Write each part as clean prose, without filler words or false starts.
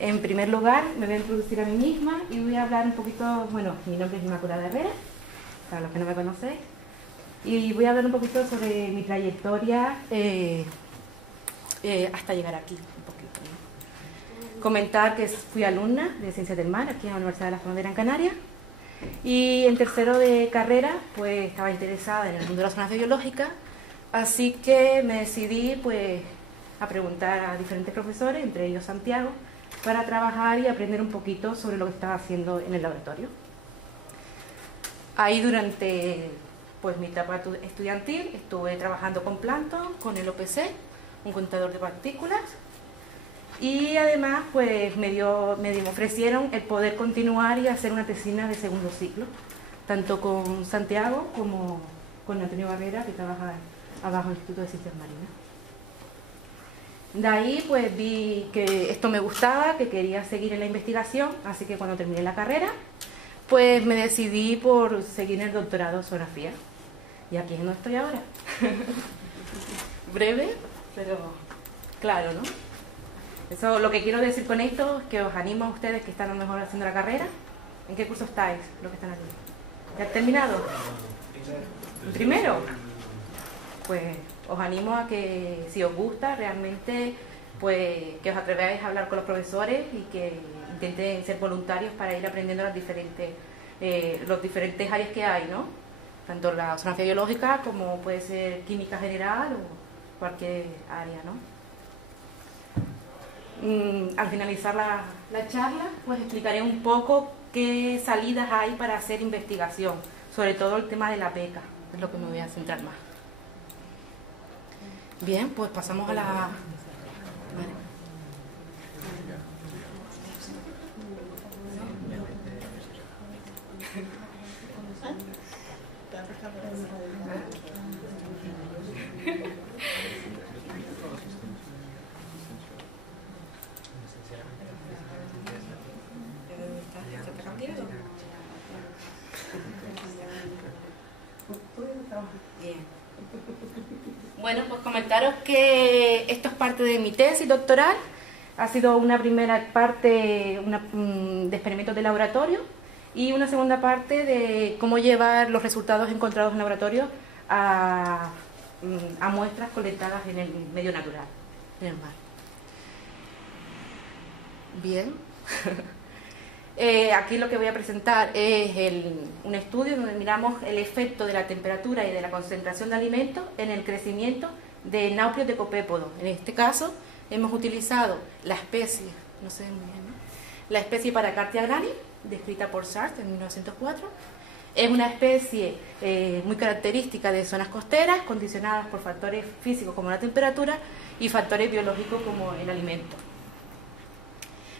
En primer lugar, me voy a introducir a mí misma y voy a hablar un poquito, bueno, mi nombre es Inmaculada Herrera, para los que no me conocéis, y voy a hablar un poquito sobre mi trayectoria hasta llegar aquí, un poquito, ¿no? Comentar que fui alumna de Ciencias del Mar aquí en la Universidad de la Frontera en Canarias, y en tercero de carrera pues estaba interesada en el mundo de la resonancia biológica, así que me decidí pues a preguntar a diferentes profesores, entre ellos Santiago, para trabajar y aprender un poquito sobre lo que estaba haciendo en el laboratorio. Ahí durante pues mi etapa estudiantil estuve trabajando con plancton, con el OPC, un contador de partículas, y además pues me ofrecieron el poder continuar y hacer una tesina de segundo ciclo, tanto con Santiago como con Antonio Barrera, que trabaja abajo en el Instituto de Ciencias Marinas. De ahí pues vi que esto me gustaba, que quería seguir en la investigación, así que cuando terminé la carrera pues me decidí por seguir en el doctorado en oceanografía. Y aquí es donde estoy ahora. Breve, pero claro, ¿no? Eso, lo que quiero decir con esto es que os animo a ustedes que están a lo mejor haciendo la carrera. ¿En qué curso estáis, los que están aquí? ¿Ya han terminado? ¿En primero? Pues os animo a que, si os gusta realmente, pues que os atreváis a hablar con los profesores y que intenten ser voluntarios para ir aprendiendo los diferentes áreas que hay, ¿no? Tanto la oceanografía biológica como puede ser química general o cualquier área, ¿no? Al finalizar la charla, pues explicaré un poco qué salidas hay para hacer investigación, sobre todo el tema de la beca, es lo que me voy a centrar más. Bien, pues pasamos a la... Vale. Bien. Bueno, pues comentaros que esto es parte de mi tesis doctoral. Ha sido una primera parte de experimentos de laboratorio y una segunda parte de cómo llevar los resultados encontrados en laboratorio a muestras colectadas en el medio natural, en el mar. Bien. Aquí lo que voy a presentar es un estudio donde miramos el efecto de la temperatura y de la concentración de alimentos en el crecimiento de náuplios de copépodo. En este caso hemos utilizado la especie, no sé muy bien, ¿no? La especie Paracartia grani, descrita por Sart en 1904. Es una especie muy característica de zonas costeras, condicionadas por factores físicos como la temperatura y factores biológicos como el alimento.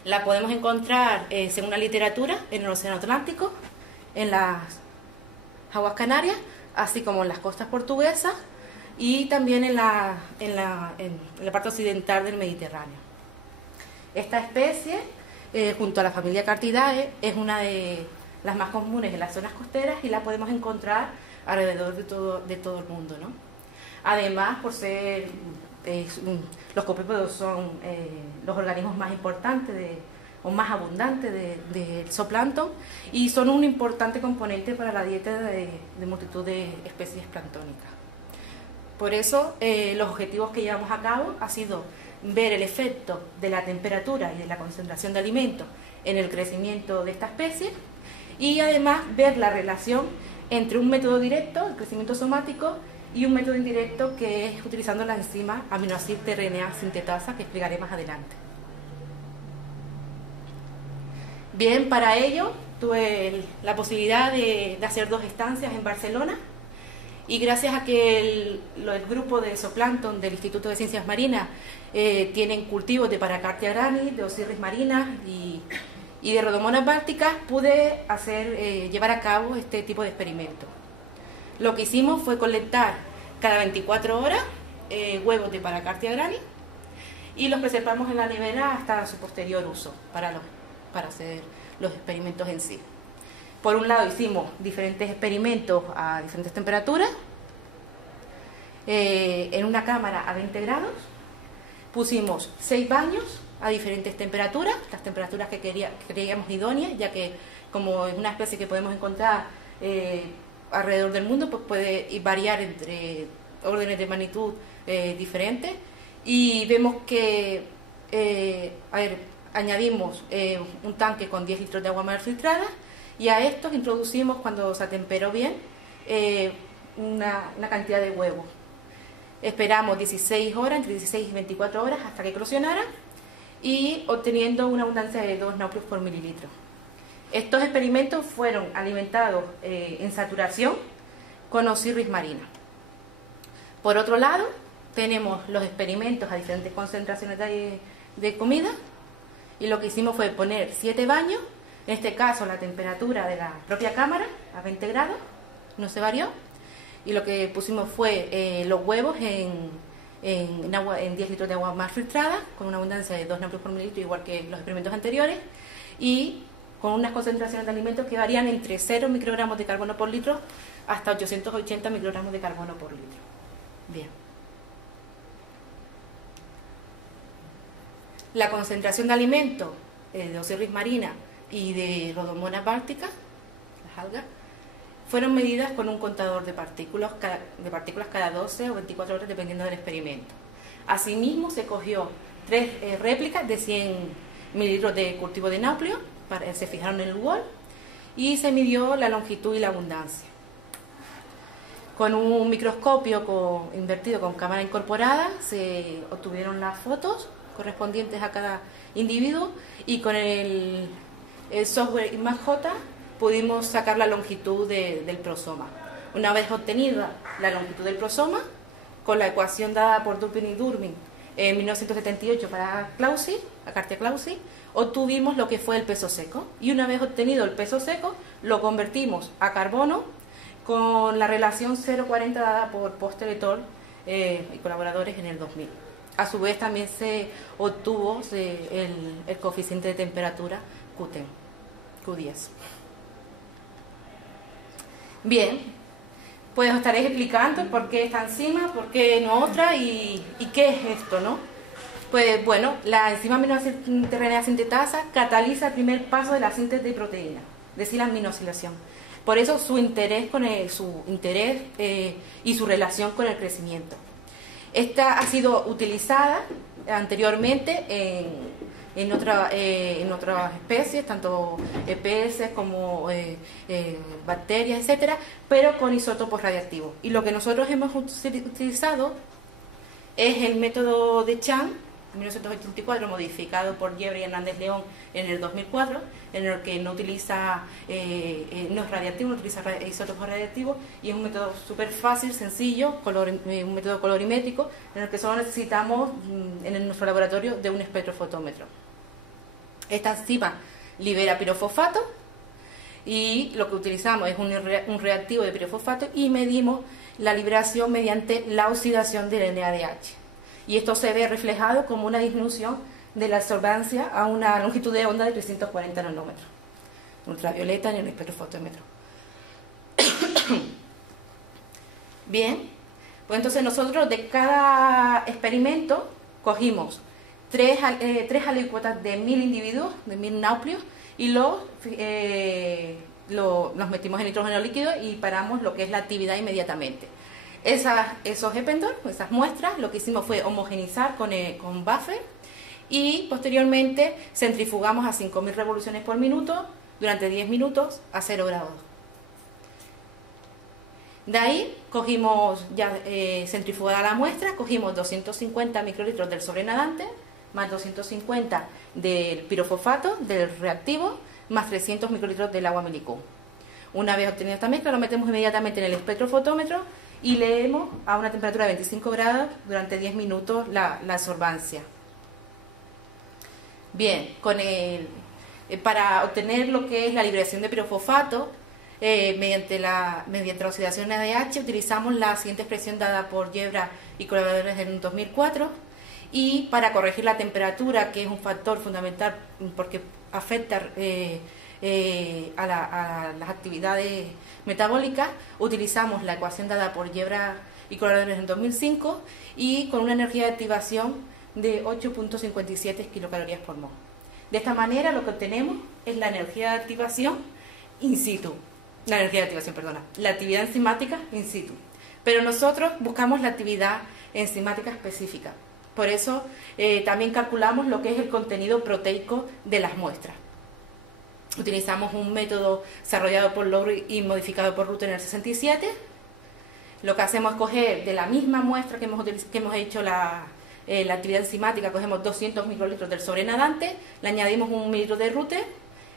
La podemos encontrar, según la literatura, en el Océano Atlántico, en las aguas canarias, así como en las costas portuguesas y también en la parte occidental del Mediterráneo. Esta especie, junto a la familia Cartidae, es una de las más comunes en las zonas costeras y la podemos encontrar alrededor de todo el mundo, ¿no? Además, por ser... los copépodos son los organismos más importantes o más abundantes del zooplancton y son un importante componente para la dieta de multitud de especies planctónicas. Por eso los objetivos que llevamos a cabo ha sido ver el efecto de la temperatura y de la concentración de alimentos en el crecimiento de esta especie y además ver la relación entre un método directo, el crecimiento somático, y un método indirecto que es utilizando la enzima aminoácido tRNA sintetasa, que explicaré más adelante. Bien, para ello tuve la posibilidad de hacer 2 estancias en Barcelona y gracias a que el grupo de zooplancton del Instituto de Ciencias Marinas tienen cultivos de Paracartia grani, de Osirris marina y de Rhodomonas bálticas, pude llevar a cabo este tipo de experimentos. Lo que hicimos fue colectar cada 24 horas huevos de Paracartia grani y los preservamos en la nevera hasta su posterior uso para hacer los experimentos en sí. Por un lado hicimos diferentes experimentos a diferentes temperaturas, en una cámara a 20 grados, pusimos 6 baños a diferentes temperaturas, las temperaturas que creíamos idóneas, ya que como es una especie que podemos encontrar alrededor del mundo, pues puede variar entre órdenes de magnitud diferentes. Y vemos que añadimos un tanque con 10 litros de agua mal filtrada, y a estos introducimos, cuando se atemperó bien, una cantidad de huevos. Esperamos 16 horas, entre 16 y 24 horas, hasta que eclosionara, y obteniendo una abundancia de 2 nauplios por mililitro. Estos experimentos fueron alimentados en saturación con Osiris marina. Por otro lado, tenemos los experimentos a diferentes concentraciones de comida, y lo que hicimos fue poner 7 baños, en este caso la temperatura de la propia cámara a 20 grados, no se varió, y lo que pusimos fue los huevos en 10 litros de agua más filtrada, con una abundancia de 2 nauplios por mililitro, igual que los experimentos anteriores, y con unas concentraciones de alimentos que varían entre 0 microgramos de carbono por litro hasta 880 microgramos de carbono por litro. Bien. La concentración de alimentos de Osiris marina y de Rhodomonas báltica, las algas, fueron medidas con un contador de partículas cada 12 o 24 horas, dependiendo del experimento. Asimismo, se cogió 3 réplicas de 100 mililitros de cultivo de nauplio, se fijaron en el wall, y se midió la longitud y la abundancia. Con un microscopio invertido con cámara incorporada, se obtuvieron las fotos correspondientes a cada individuo, y con el software ImageJ pudimos sacar la longitud del prosoma. Una vez obtenida la longitud del prosoma, con la ecuación dada por Dupin y Durmin en 1978 para Clausi, Acartia clausi, obtuvimos lo que fue el peso seco. Y una vez obtenido el peso seco, lo convertimos a carbono con la relación 0,40 dada por Poster et al. Y colaboradores en el 2000. A su vez también se obtuvo el coeficiente de temperatura Q10. Bien, pues os estaréis explicando por qué esta enzima, por qué no otra, y qué es esto, ¿no? Pues bueno, la enzima aminoterrenea sintetasa cataliza el primer paso de la síntesis de proteína, es decir, la aminoacilación. Por eso su interés y su relación con el crecimiento. Esta ha sido utilizada anteriormente en otras especies, tanto peces como bacterias, etcétera, pero con isótopos radiactivos. Y lo que nosotros hemos utilizado es el método de Chan, en 1984, modificado por Yebra y Hernández León en el 2004, en el que no utiliza, no es radiactivo, no utiliza isótopos radiactivos, y es un método súper fácil, sencillo, un método colorimétrico, en el que solo necesitamos en nuestro laboratorio de un espectrofotómetro. Esta enzima libera pirofosfato, y lo que utilizamos es un reactivo de pirofosfato, y medimos la liberación mediante la oxidación del NADH. Y esto se ve reflejado como una disminución de la absorbancia a una longitud de onda de 340 nanómetros, ultravioleta en el espectrofotómetro. Bien, pues entonces nosotros de cada experimento cogimos 3 alícuotas de 1000 individuos, de 1000 nauplios, y los metimos en nitrógeno líquido y paramos lo que es la actividad inmediatamente. Esos ependor, esas muestras, lo que hicimos fue homogenizar con buffer, y posteriormente centrifugamos a 5000 revoluciones por minuto durante 10 minutos a 0 grados. De ahí cogimos, ya centrifugada la muestra, cogimos 250 microlitros del sobrenadante, más 250 del pirofosfato, del reactivo, más 300 microlitros del agua milicú. Una vez obtenida esta mezcla, lo metemos inmediatamente en el espectrofotómetro y leemos a una temperatura de 25 grados durante 10 minutos la absorbancia. Bien, para obtener lo que es la liberación de pirofosfato, mediante la oxidación NADH, utilizamos la siguiente expresión dada por Yebra y colaboradores en 2004, y para corregir la temperatura, que es un factor fundamental porque afecta a las actividades metabólicas, utilizamos la ecuación dada por Yebra y colaboradores en 2005, y con una energía de activación de 8.57 kilocalorías por mol. De esta manera lo que obtenemos es la energía de activación in situ. La actividad enzimática in situ. Pero nosotros buscamos la actividad enzimática específica. Por eso también calculamos lo que es el contenido proteico de las muestras. Utilizamos un método desarrollado por Lowry y modificado por Rutter en el 67. Lo que hacemos es coger de la misma muestra que hemos hecho la actividad enzimática, cogemos 200 microlitros del sobrenadante, le añadimos 1 mililitro de Rutter,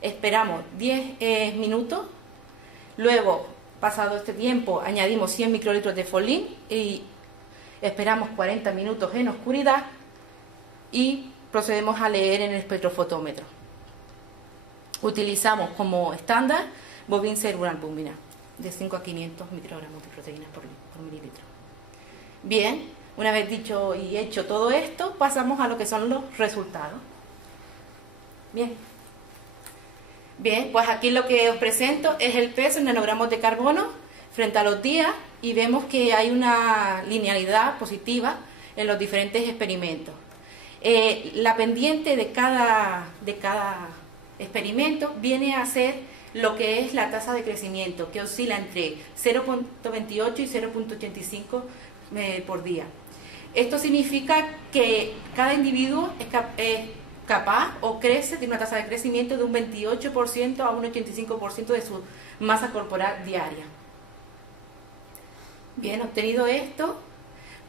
esperamos 10 minutos, luego, pasado este tiempo, añadimos 100 microlitros de Folin y esperamos 40 minutos en oscuridad y procedemos a leer en el espectrofotómetro. Utilizamos como estándar bovin cerebralbumina de 5 a 500 microgramos de proteínas por mililitro. Bien, una vez dicho y hecho todo esto, pasamos a lo que son los resultados. Bien, pues aquí lo que os presento es el peso en nanogramos de carbono frente a los días y vemos que hay una linealidad positiva en los diferentes experimentos. La pendiente de cada experimento viene a ser lo que es la tasa de crecimiento, que oscila entre 0.28 y 0.85 por día. Esto significa que cada individuo es capaz o crece, tiene una tasa de crecimiento de un 28% a un 85% de su masa corporal diaria. Bien, obtenido esto,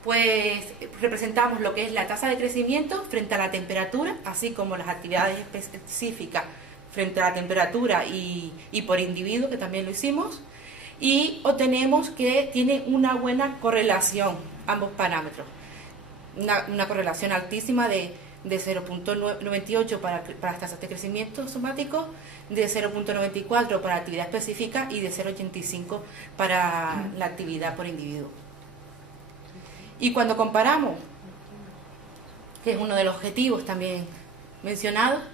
pues representamos lo que es la tasa de crecimiento frente a la temperatura, así como las actividades específicas frente a la temperatura y por individuo, que también lo hicimos, y obtenemos que tiene una buena correlación ambos parámetros, una correlación altísima de 0.98 para las tasas de crecimiento somático, de 0.94 para actividad específica y de 0.85 para la actividad por individuo. Y cuando comparamos, que es uno de los objetivos también mencionados,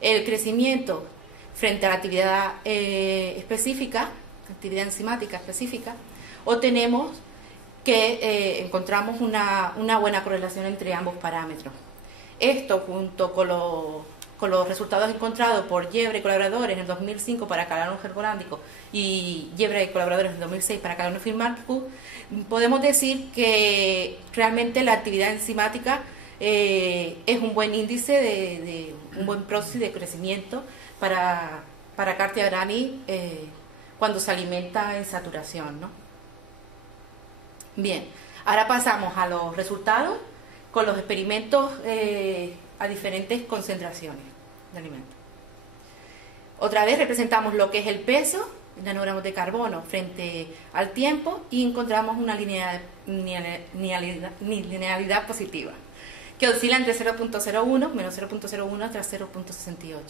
el crecimiento frente a la actividad específica, actividad enzimática específica, obtenemos que encontramos una buena correlación entre ambos parámetros. Esto, junto con los resultados encontrados por Yebra y colaboradores en el 2005 para Calano Gergolándico y Yebra y colaboradores en el 2006 para Calano Firmarcu, podemos decir que realmente la actividad enzimática es un buen índice de un buen proxy de crecimiento para Cártea grani cuando se alimenta en saturación, ¿no? Bien, ahora pasamos a los resultados con los experimentos a diferentes concentraciones de alimentos. Otra vez representamos lo que es el peso en nanogramos de carbono frente al tiempo y encontramos una linealidad positiva que oscila entre 0.01 menos 0.01 hasta 0.68.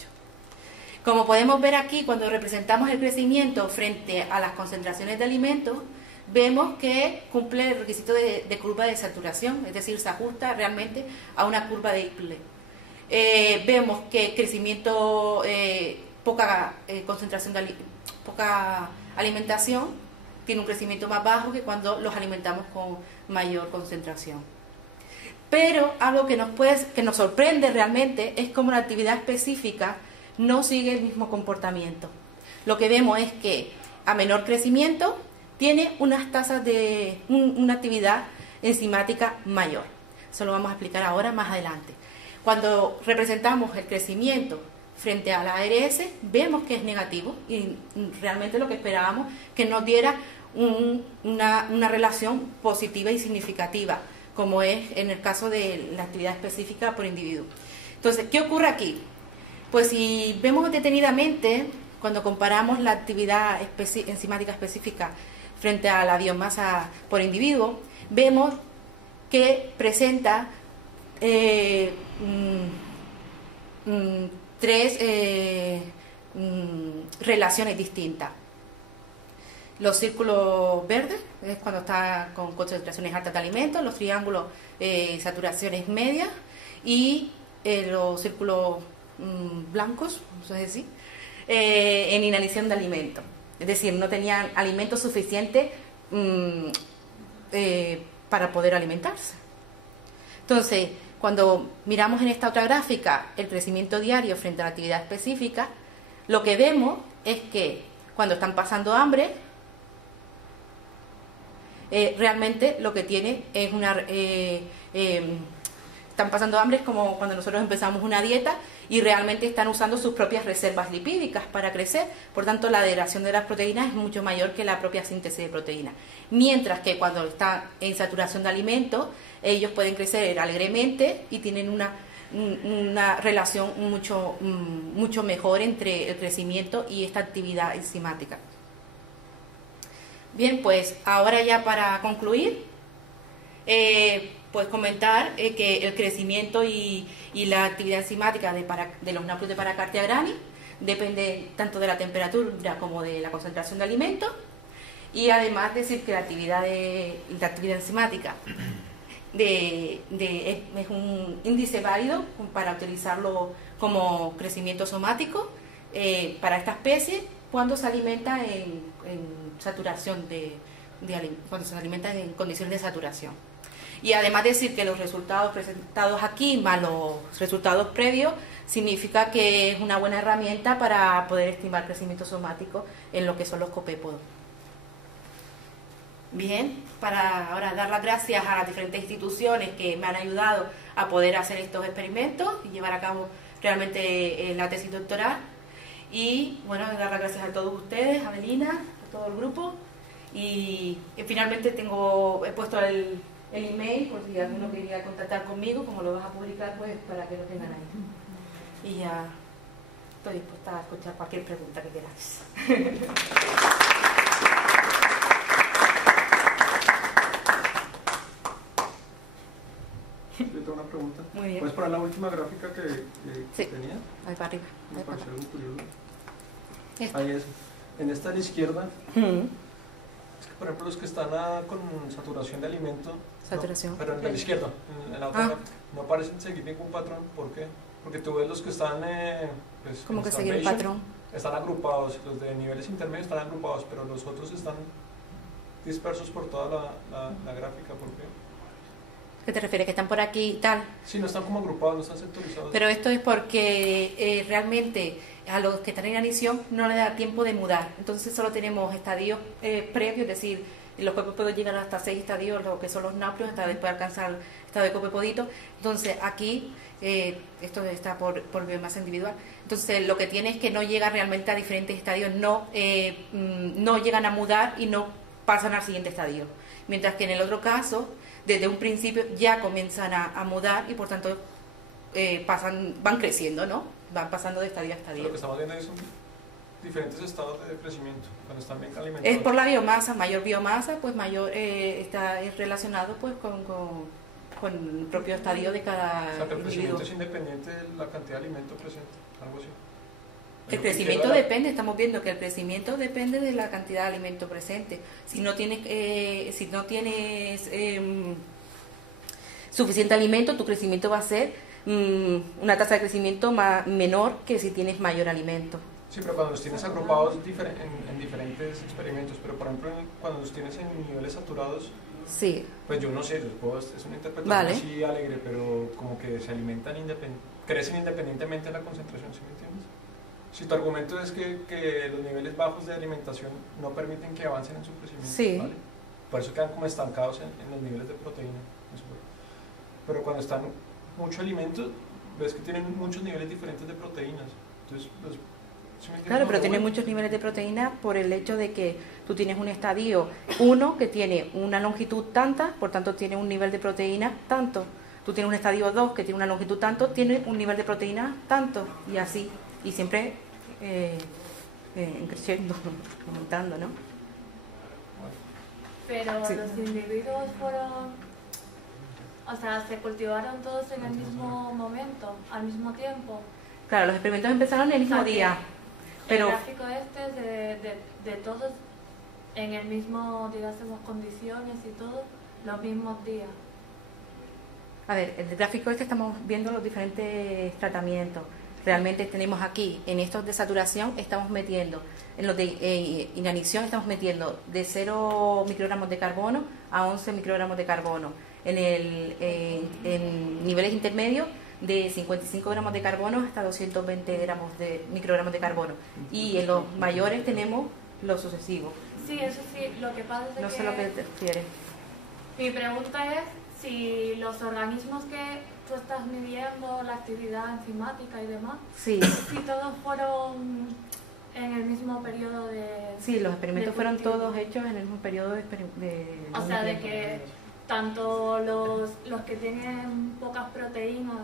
Como podemos ver aquí, cuando representamos el crecimiento frente a las concentraciones de alimentos, vemos que cumple el requisito de curva de saturación, es decir, se ajusta realmente a una curva de Iple. Vemos que crecimiento, poca concentración poca alimentación, tiene un crecimiento más bajo que cuando los alimentamos con mayor concentración. Pero algo que nos sorprende realmente es cómo la actividad específica no sigue el mismo comportamiento. Lo que vemos es que a menor crecimiento tiene unas tasas de una actividad enzimática mayor. Eso lo vamos a explicar ahora más adelante. Cuando representamos el crecimiento frente a la ARS, vemos que es negativo y realmente lo que esperábamos que nos diera una relación positiva y significativa, como es en el caso de la actividad específica por individuo. Entonces, ¿qué ocurre aquí? Pues si vemos detenidamente, cuando comparamos la actividad enzimática específica frente a la biomasa por individuo, vemos que presenta tres relaciones distintas. Los círculos verdes es cuando está con concentraciones altas de alimentos, los triángulos saturaciones medias y los círculos blancos, es decir, en inanición de alimentos. Es decir, no tenían alimento suficiente para poder alimentarse. Entonces, cuando miramos en esta otra gráfica el crecimiento diario frente a la actividad específica, lo que vemos es que cuando están pasando hambre, realmente lo que tiene es están pasando hambre es como cuando nosotros empezamos una dieta y realmente están usando sus propias reservas lipídicas para crecer, por tanto la degradación de las proteínas es mucho mayor que la propia síntesis de proteínas. Mientras que cuando están en saturación de alimentos, ellos pueden crecer alegremente y tienen una relación mucho mejor entre el crecimiento y esta actividad enzimática. Bien, pues ahora ya para concluir, pues comentar que el crecimiento y la actividad enzimática de los náuplios de Paracardia grani depende tanto de la temperatura como de la concentración de alimentos, y además decir que la actividad enzimática es un índice válido para utilizarlo como crecimiento somático para esta especie cuando se alimenta en saturación cuando se alimenta en condiciones de saturación. Y además decir que los resultados presentados aquí más los resultados previos significa que es una buena herramienta para poder estimar crecimiento somático en lo que son los copépodos. Bien, para ahora dar las gracias a las diferentes instituciones que me han ayudado a poder hacer estos experimentos y llevar a cabo realmente la tesis doctoral. Y bueno, dar las gracias a todos ustedes, a Avelina, a todo el grupo. Y finalmente he puesto el email por si alguno quería contactar conmigo, como lo vas a publicar, pues para que lo tengan ahí. Y ya estoy dispuesta a escuchar cualquier pregunta que queráis. Yo tengo una pregunta. Muy bien. ¿Puedes poner la última gráfica que sí. tenía? Ahí para arriba. Me pareció algo curioso. Esta. Ahí es. En esta a la izquierda, es que por ejemplo los que están con saturación de alimento, saturación. No, pero en la izquierda, en la otra no parecen seguir ningún patrón. ¿Por qué? Porque tú ves los que están pues, como que seguir el patrón. Están agrupados, los de niveles intermedios están agrupados, pero los otros están dispersos por toda la gráfica. ¿Por qué? ¿Qué te refieres? ¿Que están por aquí y tal? Sí, no están como agrupados, no están sectorizados. Pero esto es porque realmente a los que están en inanición no les da tiempo de mudar. Entonces solo tenemos estadios previos, es decir, los copépoditos llegan hasta 6 estadios, lo que son los náuplios, hasta después alcanzar el estado de copépodito. Entonces aquí, esto está por biomasa individual. Entonces lo que tiene es que no llega realmente a diferentes estadios, no llegan a mudar y no pasan al siguiente estadio. Mientras que en el otro caso, desde un principio ya comienzan a mudar y por tanto van creciendo, ¿no? Van pasando de estadio a estadio. Lo que estamos viendo ahí son diferentes estados de crecimiento cuando están bien alimentados. Es por la biomasa, mayor biomasa, pues mayor está relacionado pues con el propio estadio de cada o sea, que el individuo. crecimiento es independiente de la cantidad de alimento presente, algo así. El crecimiento depende, estamos viendo que el crecimiento depende de la cantidad de alimento presente. Si no tienes suficiente alimento, tu crecimiento va a ser una tasa de crecimiento menor que si tienes mayor alimento. Sí, pero cuando los tienes agrupados en diferentes experimentos, pero por ejemplo cuando los tienes en niveles saturados, sí. Pues yo no sé, es una interpretación vale. así alegre, pero como que se alimentan crecen independientemente de la concentración, ¿sí me entiendes? Si tu argumento es que los niveles bajos de alimentación no permiten que avancen en su crecimiento, sí. ¿vale? Por eso quedan como estancados en los niveles de proteína. Pero cuando están mucho alimento, ves que tienen muchos niveles diferentes de proteínas. Entonces, pues, ¿sí me entiendes? Claro, pero tiene muchos niveles de proteína por el hecho de que tú tienes un estadio 1 que tiene una longitud tanta, por tanto tiene un nivel de proteína tanto. Tú tienes un estadio 2 que tiene una longitud tanto, tiene un nivel de proteína tanto, y así. Y siempre creciendo, aumentando, ¿no? Pero sí. Los individuos fueron, o sea, se cultivaron todos en el mismo momento, al mismo tiempo. Claro, los experimentos empezaron el mismo día, pero el gráfico este es de todos en el mismo, digamos, condiciones y todo, los mismos días. a ver, el gráfico este estamos viendo los diferentes tratamientos. Realmente tenemos aquí, en estos de saturación, estamos metiendo, en los de inanición estamos metiendo de 0 microgramos de carbono a 11 microgramos de carbono. en niveles intermedios de 55 gramos de carbono hasta 220 microgramos de carbono. Y en los mayores tenemos los sucesivos. Sí, eso sí, lo que pasa es No que... sé lo que te refieres. Mi pregunta es si los organismos que tú estás midiendo, la actividad enzimática y demás, Sí. si todos fueron en el mismo periodo de... Sí, los experimentos de fueron cultivo. todos hechos en el mismo periodo O sea, de que tanto los que tienen pocas proteínas,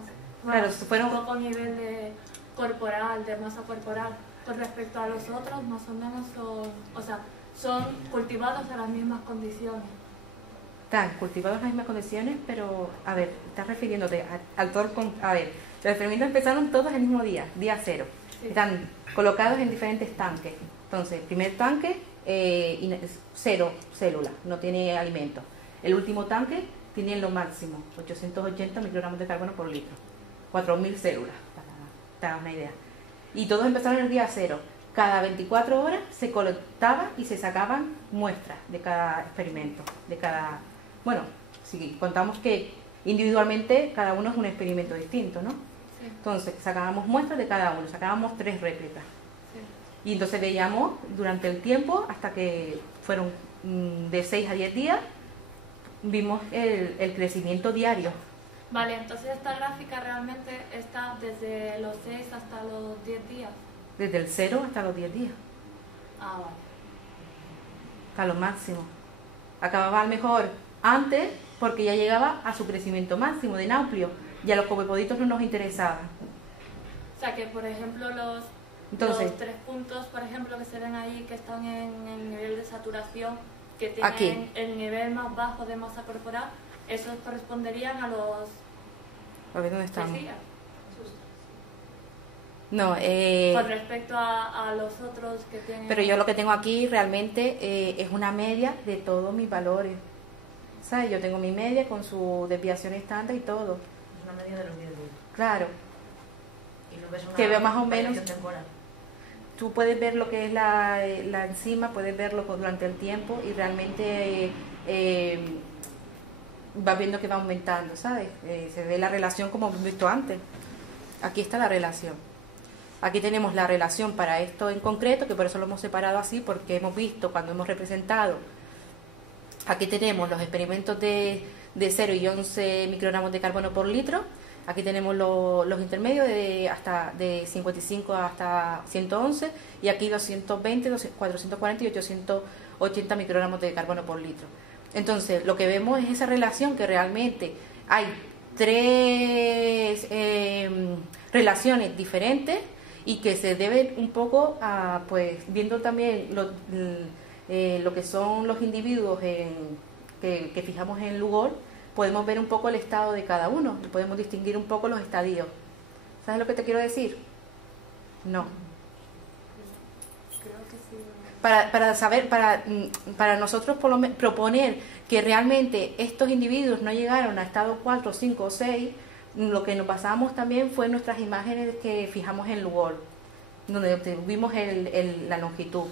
Claro, fueron... poco nivel de corporal, de masa corporal, con respecto a los otros, más o menos son, o sea, son cultivados en las mismas condiciones. Están cultivados en las mismas condiciones, pero, a ver, estás refiriéndote al todo... A ver, los experimentos empezaron todos el mismo día 0. Sí. Están colocados en diferentes tanques. Entonces, el primer tanque, 0 células, no tiene alimento. El último tanque tiene lo máximo, 880 microgramos de carbono por litro. 4.000 células, para que te hagas una idea. Y todos empezaron el día 0. Cada 24 horas se colectaban y se sacaban muestras de cada experimento, de cada... Bueno, si contamos que individualmente cada uno es un experimento distinto, ¿no? Sí. Entonces sacábamos muestras de cada uno, sacábamos 3 réplicas. Sí. Y entonces veíamos durante el tiempo, hasta que fueron de 6 a 10 días, vimos el crecimiento diario. Vale, entonces esta gráfica realmente está desde los 6 hasta los 10 días. Desde el 0 hasta los 10 días, Ah, vale. hasta lo máximo. Acababa a lo mejor antes porque ya llegaba a su crecimiento máximo de Nauplio. Y a los copepoditos no nos interesaban. O sea que, por ejemplo, los 3 puntos, por ejemplo, que se ven ahí, que están en el nivel de saturación, que tienen Aquí. el nivel más bajo de masa corporal, esos corresponderían a los A ver dónde estamos. 6 días. No, Con respecto a los otros que tienen... pero yo lo que tengo aquí realmente es una media de todos mis valores. ¿Sabes? Yo tengo mi media con su desviación estándar y todo. Es una medida de los 10 días. Claro. Y no ves una Que veo más o menos... variación temporal. Tú puedes ver lo que es la enzima, puedes verlo durante el tiempo y realmente vas viendo que va aumentando, ¿sabes? Se ve la relación como hemos visto antes. Aquí está la relación. Aquí tenemos la relación para esto en concreto, que por eso lo hemos separado así, porque hemos visto cuando hemos representado. Aquí tenemos los experimentos de 0 y 11 microgramos de carbono por litro. Aquí tenemos los intermedios de 55 hasta 111 y aquí 220, 440 y 880 microgramos de carbono por litro. Entonces, lo que vemos es esa relación que realmente hay 3 relaciones diferentes y que se deben un poco a, pues, viendo también lo que son los individuos que fijamos en Lugol, podemos ver un poco el estado de cada uno y podemos distinguir un poco los estadios. ¿Sabes lo que te quiero decir? No. Creo que sí. Para saber, para nosotros proponer que realmente estos individuos no llegaron a estado 4, 5 o 6, lo que nos basamos también fue en nuestras imágenes que fijamos en Lugol, donde vimos la longitud.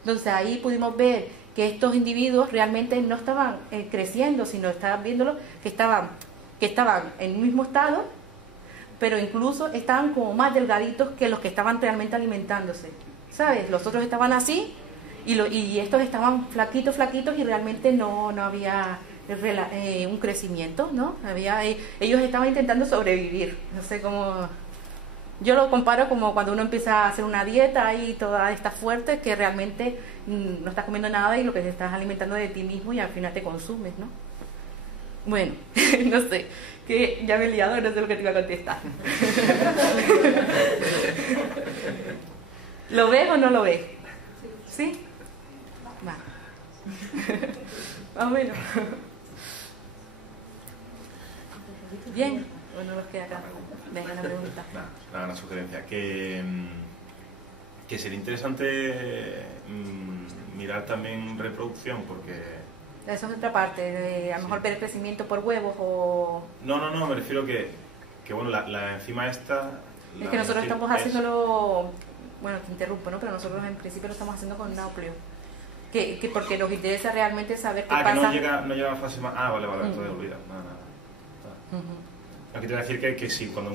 Entonces ahí pudimos ver que estos individuos realmente no estaban creciendo, sino estaban viéndolo que estaban en el mismo estado, pero incluso estaban como más delgaditos que los que estaban realmente alimentándose, ¿sabes? Los otros estaban así y estos estaban flaquitos y realmente no había un crecimiento, ¿no? Ellos estaban intentando sobrevivir, no sé cómo... Yo lo comparo como cuando uno empieza a hacer una dieta y toda esta fuerte que realmente no estás comiendo nada y lo que te estás alimentando de ti mismo y al final te consumes, ¿no? Bueno, no sé, que ya me he liado, no sé lo que te iba a contestar. ¿Lo ves o no lo ves? ¿Sí? Va. Más o menos. Bien, o no nos queda claro. Venga, una pregunta. Una sugerencia. Que sería interesante mirar también reproducción, porque... Eso es otra parte, de a lo mejor ver el crecimiento por huevos o... No, me refiero que bueno, la enzima esta... Es que nosotros estamos haciéndolo... Bueno, te interrumpo, ¿no? Pero nosotros en principio lo estamos haciendo con Nauplio. que porque nos interesa realmente saber qué que pasa. no llega a fase más. Ah, vale, entonces olvida. Nada. Aquí te voy a decir que sí, cuando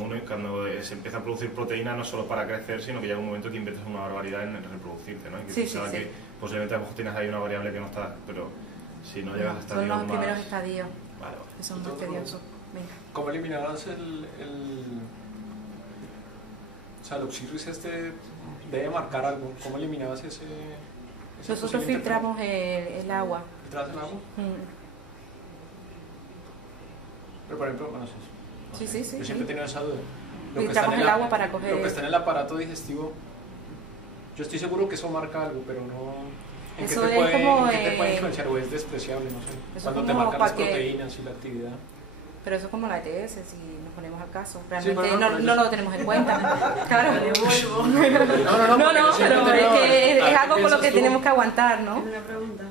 se empieza a producir proteína no solo para crecer, sino que llega un momento que inviertes una barbaridad en reproducirte, ¿no? Y que que posiblemente a lo mejor tienes ahí una variable que no está, pero si no llegas hasta son los primeros estadios. Vale. Que son más tediosos. Venga. ¿Cómo eliminabas o sea, el oxirris debe marcar algo? ¿Cómo eliminabas ese Nosotros filtramos el agua. ¿Filtras el agua? Pero por ejemplo, bueno, sí. Yo siempre he tenido esa duda. Filtramos el agua para coger... Lo que está en el aparato digestivo, yo estoy seguro que eso marca algo, pero no... ¿En qué te puede influenciar? ¿O es despreciable? No sé. Cuando te marcan las proteínas y la actividad. Pero eso es como la ETS, si nos ponemos al caso. Realmente no lo tenemos en cuenta. Claro, me devuelvo. No, pero es que es algo con lo que tenemos que aguantar, ¿no? Una pregunta.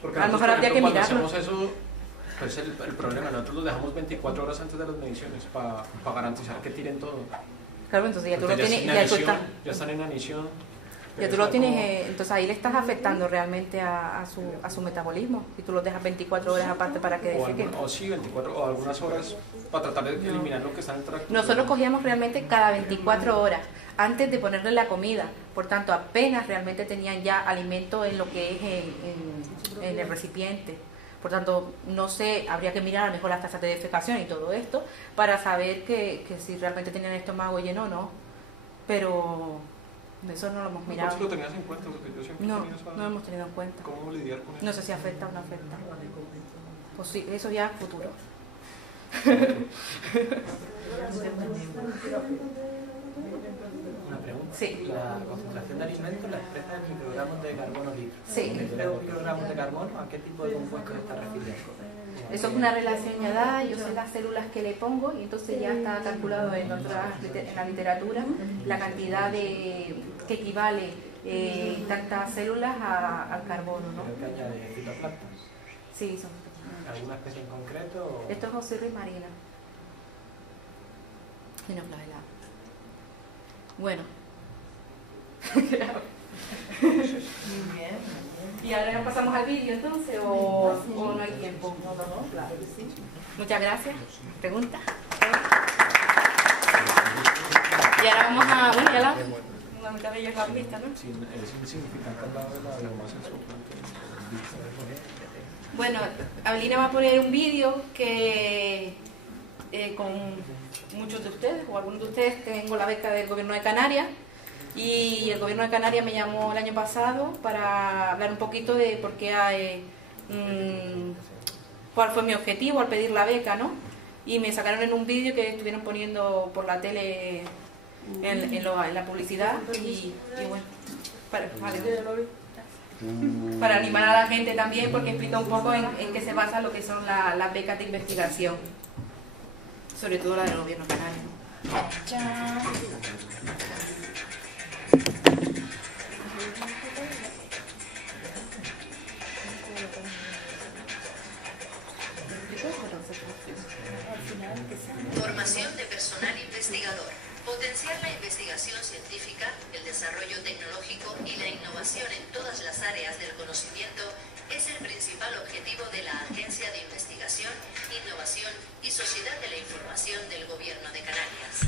Porque a lo mejor habría que mirarlo. Cuando hacemos eso, pues el problema, nosotros los dejamos 24 horas antes de las mediciones para garantizar que tiren todo. Claro, entonces ya tú lo tienes, ya están en anición. Ya tú lo tienes, entonces ahí le estás afectando realmente a su metabolismo. Si tú lo dejas 24 horas aparte para que defeque. O sí, 24 o algunas horas para tratar de eliminar lo que está en el tracto. Nosotros cogíamos realmente cada 24 horas antes de ponerle la comida. Por tanto, apenas realmente tenían ya alimento en lo que es en el recipiente. Por tanto, no sé, habría que mirar a lo mejor las tasas de defecación y todo esto para saber que si realmente tenían el estómago lleno o no. Pero eso no lo hemos mirado. ¿Tú lo tenías en cuenta? Porque yo siempre no lo hemos tenido en cuenta. ¿Cómo lidiar con eso? No sé si afecta o no afecta. Pues sí, eso ya es futuro. Una pregunta. Sí. La concentración de alimentos la expresa en microgramos de carbono litro. Sí. De los microgramos de carbono, ¿a qué tipo de compuestos está refiriendo? Eso es una relación ya dada, yo sé las células que le pongo y entonces ya está calculado en la literatura la cantidad que equivale tantas células al carbono, ¿no? ¿Pero que añade fitoplancton? Sí, son. ¿Alguna especie en concreto? O... Esto es Oxirris marina. Dinoflagellado. Bueno. Muy bien. ¿Y ahora nos pasamos al vídeo entonces o no hay tiempo? No, claro que sí. Muchas gracias. ¿Pregunta? Y ahora vamos a... Bueno, ya la mitad de ellos la han visto, ¿no? Sí, es insignificante al lado de la biomasa exoplante. Bueno, Abelina va a poner un vídeo que con muchos de ustedes, o algunos de ustedes, tengo la beca del Gobierno de Canarias. Y el Gobierno de Canarias me llamó el año pasado para hablar un poquito de por qué cuál fue mi objetivo al pedir la beca, ¿no? Y me sacaron en un vídeo que estuvieron poniendo por la tele en la publicidad y bueno, para animar a la gente también, porque explica un poco en qué se basa lo que son las becas de investigación, sobre todo la del Gobierno canario. Formación de personal investigador. Potenciar la investigación científica, el desarrollo tecnológico y la innovación en todas las áreas del conocimiento es el principal objetivo de la Agencia de Investigación, Innovación y Sociedad de la Información del Gobierno de Canarias.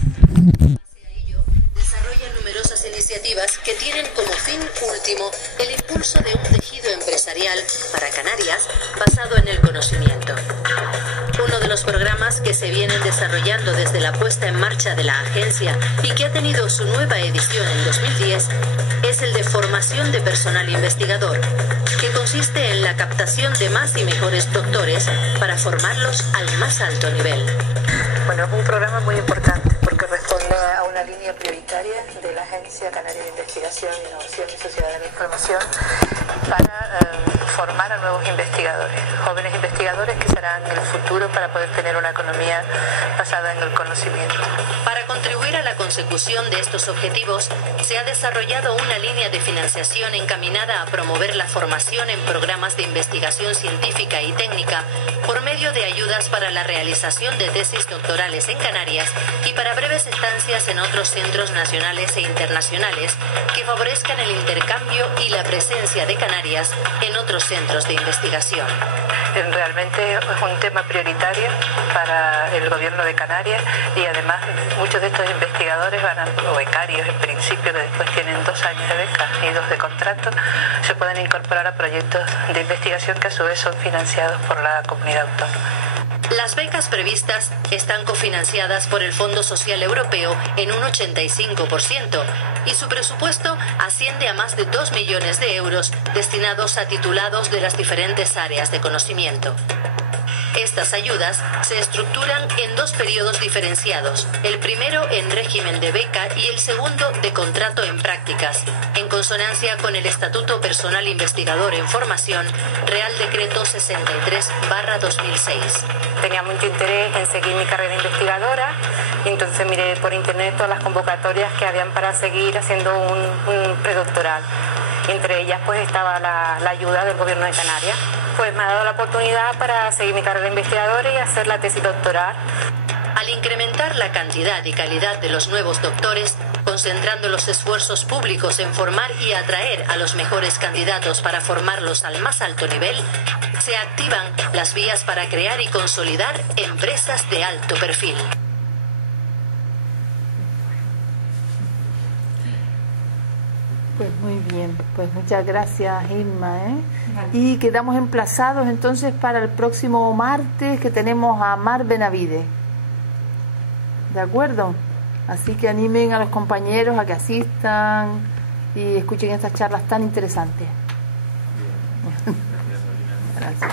Base a ello, desarrolla numerosas iniciativas que tienen como fin último el impulso de un tejido empresarial para Canarias basado en el conocimiento. Uno de los programas que se vienen desarrollando desde la puesta en marcha de la agencia y que ha tenido su nueva edición en 2010 es el de formación de personal investigador, que consiste en la captación de más y mejores doctores para formarlos al más alto nivel. Bueno, es un programa muy importante porque responde a una línea prioritaria de la Agencia Canaria de Investigación, Innovación y Sociedad de la Información para formar a nuevos investigadores, jóvenes investigadores que serán el futuro para poder tener una economía basada en el conocimiento. Para contribuir a la consecución de estos objetivos, se ha desarrollado una línea de financiación encaminada a promover la formación en programas de investigación científica y técnica por medio de ayudas para la realización de tesis doctorales en Canarias y para breves estancias en otros centros nacionales e internacionales internacionales que favorezcan el intercambio y la presencia de Canarias en otros centros de investigación. Realmente es un tema prioritario para el gobierno de Canarias y además muchos de estos investigadores o becarios en principio, que después tienen 2 años de beca y 2 de contrato, se pueden incorporar a proyectos de investigación que a su vez son financiados por la comunidad autónoma. Las becas previstas están cofinanciadas por el Fondo Social Europeo en un 85% y su presupuesto asciende a más de 2 millones de euros destinados a titulados de las diferentes áreas de conocimiento. Estas ayudas se estructuran en 2 periodos diferenciados, el primero en régimen de beca y el segundo de contrato en prácticas, en consonancia con el Estatuto Personal Investigador en Formación, Real Decreto 63/2006. Tenía mucho interés en seguir mi carrera investigadora y entonces miré por internet todas las convocatorias que habían para seguir haciendo un predoctoral. Entre ellas pues estaba la ayuda del Gobierno de Canarias. Pues me ha dado la oportunidad para seguir mi carrera investigadora y hacer la tesis doctoral. Al incrementar la cantidad y calidad de los nuevos doctores, concentrando los esfuerzos públicos en formar y atraer a los mejores candidatos para formarlos al más alto nivel, se activan las vías para crear y consolidar empresas de alto perfil. Pues muy bien, pues muchas gracias, Irma, Y quedamos emplazados entonces para el próximo martes, que tenemos a Mar Benavides. ¿De acuerdo? Así que animen a los compañeros a que asistan y escuchen estas charlas tan interesantes. Gracias.